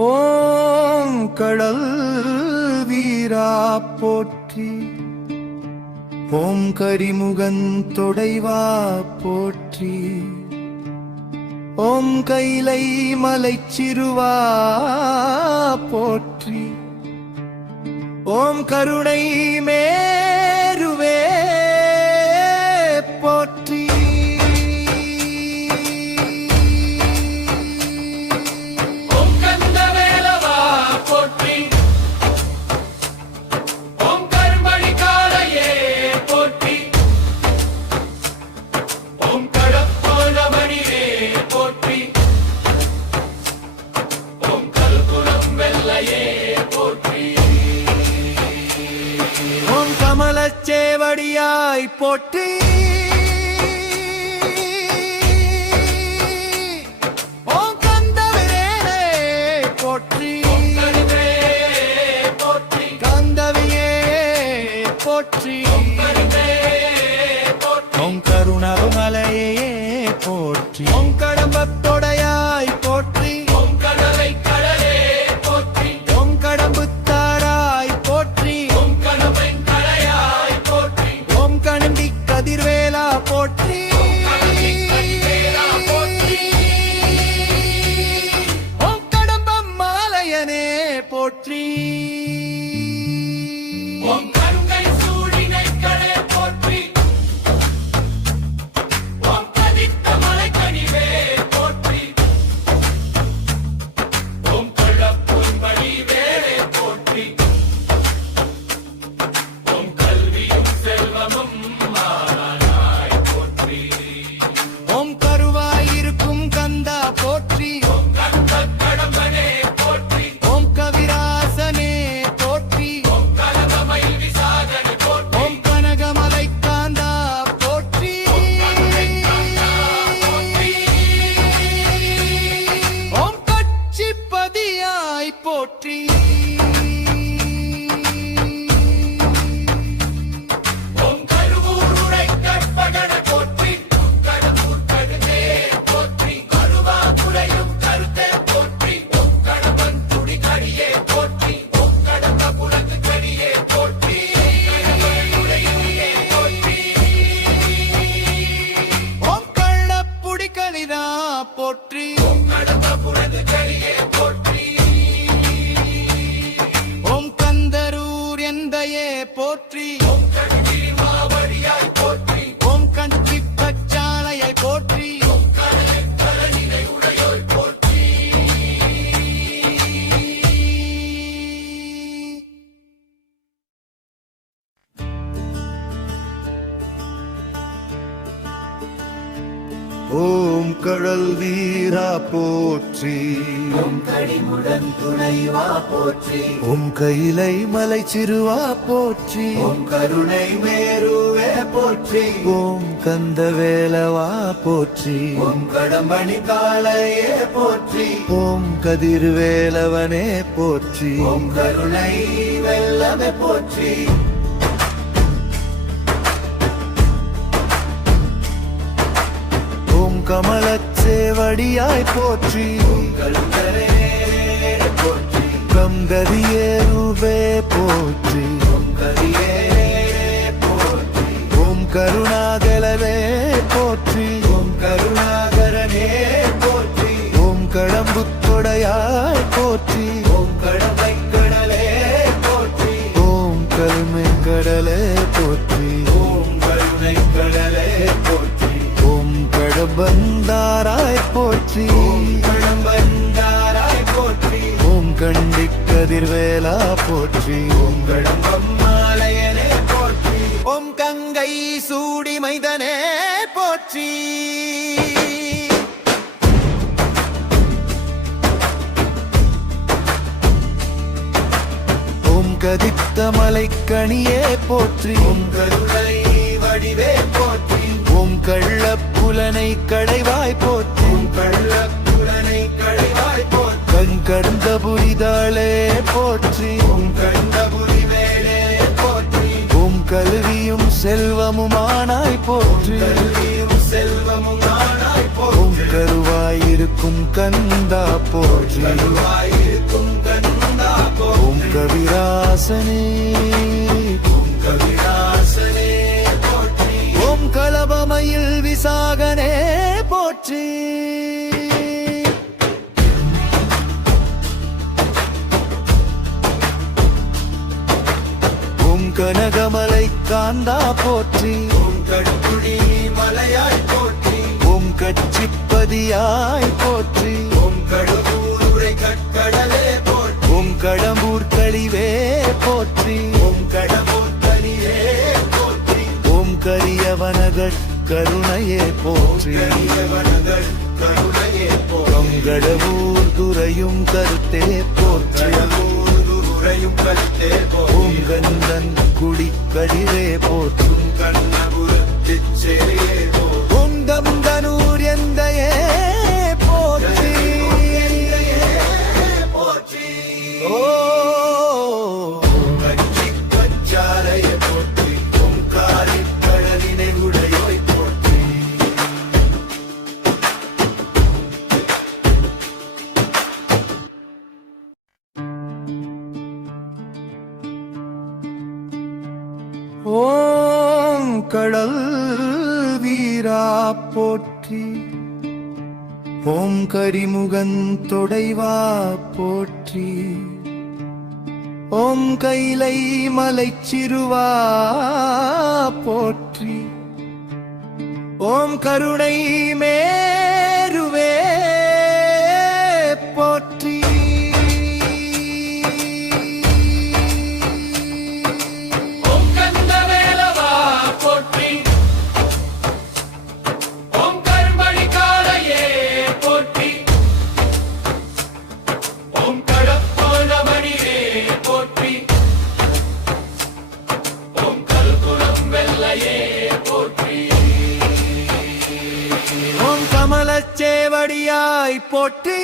ஓம் கடல் வீரா போற்றி. ஓம் கரிமுகன் தொடைவா போற்றி. ஓம் கைலை மலைச்சிறுவா போற்றி. ஓம் கருணை மே உன் ஓம் கருணருமலையே போற்றி. ஓம் கடல் வீரா போற்றி. ஓம் கடிமுடன் துணைவா போற்றி. ஓம் கைலை மலை சிறுவா போற்றி. ஓம் கருணை மேருவே போற்றி. ஓம் கந்தவேலவா போற்றி. ஓம் கடம்பணி காளையே போற்றி. ஓம் கதிர்வேலவனே போற்றி. ஓம் கருணை வெல்லமே போற்றி. தேவடியாய் போற்றி. கருங்கரே போற்றி. கங்கதியேருவே போற்றி ஓம் கருணாகலவே போற்றி ஓம் கருணாகரனே போற்றி. ஓம் கடம்பு கொடையாய் போற்றி. ஓம் கடம்பை கடலே போற்றி ஓம் கருமெங்கடலே போற்றி. கதிர்வேலா போற்றி ஓம் கடம்பம் மாலையனே போற்றி. ஓம் கங்கை சூடி மைதனே போற்றி. ஓம் கதித்த மலைக்கணியே போற்றி. ஓம் கருணை வடிவே போற்றி. ஓம் கள்ள புலனை கடைவாய் போற்றி. ஓம் கள்ளப்புலனை களைவாய் போற்றி. கண்கடந்த புரிதாளே போற்றி. ஓம் கண்டபுரி வேலே போற்றி. ஓம் கல்வியும் செல்வமுமானாய் போற்றி. கல்வியும் செல்வமும் நானாய் ஓம் போற்றி. கருவாயிரு இருக்கும் கந்தா போற்றி. கருவாயிருக்கும் கந்தா ஓம் கவிராசனே போற்றும் கவிராசனே போற்றி. ஓம் கலபமயில் விசாகனே கனகமலை காந்தா போற்றி. ஓம் கடுக்குடி மலையாய் போற்றி. ஓம் கச்சிப்பதியாய் போற்றி ஓம் கடுகூருரை கட்கடலே போற்றி ஓம் கடம்பூர் கழிவே போற்றி. ஓம் கடம்பூர் கழிவே போற்றி ஓம் கரியவனகள் கருணையே போற்றி. கரியவனங்கள் கருணையே போற்றி கடவுர் துறையும் கருத்தே போற்றி. கடவுருரையும் கருத்தே ஓம் போற்றி கந்தன் குடி கடிரே கடல் வீரா போற்றி. ஓம் கரிமுகன் தொடைவா போற்றி. ஓம் கைலை மலைச்சிறுவா போற்றி. ஓம் கருணை மே கமலச்சேவடியாய்